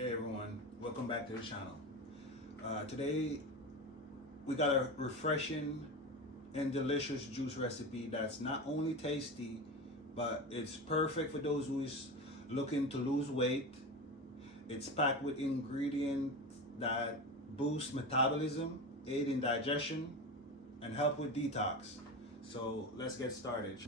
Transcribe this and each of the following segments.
Hey everyone, welcome back to the channel. Today we got a refreshing and delicious juice recipe that's not only tasty, but it's perfect for those who is looking to lose weight. It's packed with ingredients that boost metabolism, aid in digestion, and help with detox. So let's get started.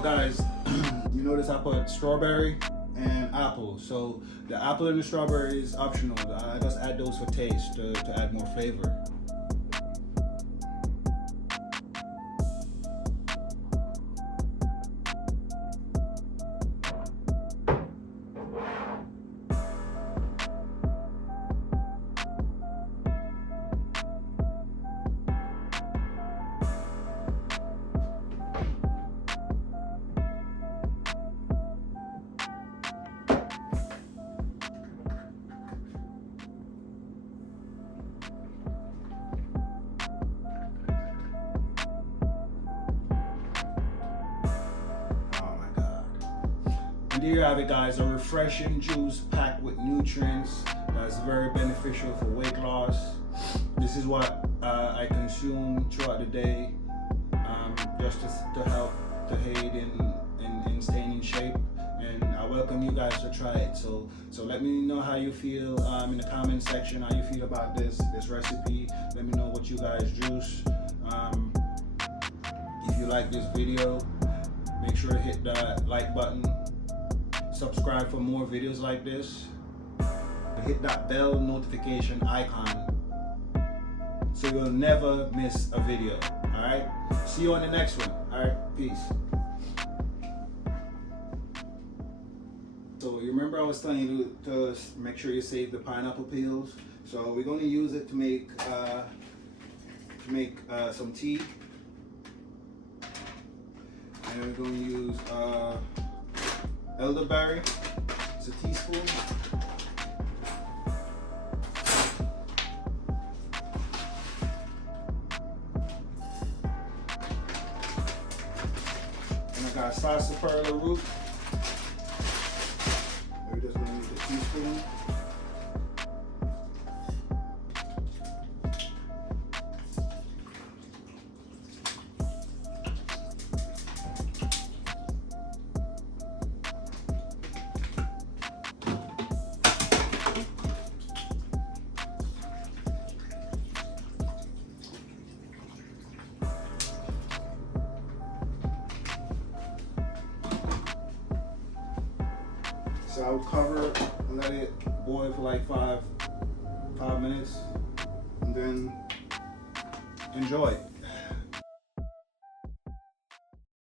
Guys, you notice I put strawberry and apple. So the apple and the strawberry is optional. I just add those for taste to add more flavor. And there you have it, guys, a refreshing juice packed with nutrients that's very beneficial for weight loss. This is what I consume throughout the day, just to help to aid in staying in shape. And I welcome you guys to try it. So let me know how you feel in the comment section, how you feel about this recipe. Let me know what you guys juice. If you like this video, make sure to hit the like button. Subscribe for more videos like this. Hit that bell notification icon so you'll never miss a video. Alright? See you on the next one. Alright? Peace. So you remember I was telling you to make sure you save the pineapple peels. So we're going to use it to make some tea. And we're going to use elderberry. It's a teaspoon. And I got sarsaparilla root. We're just going to use a teaspoon. So I'll cover it and let it boil for like five minutes, and then enjoy it.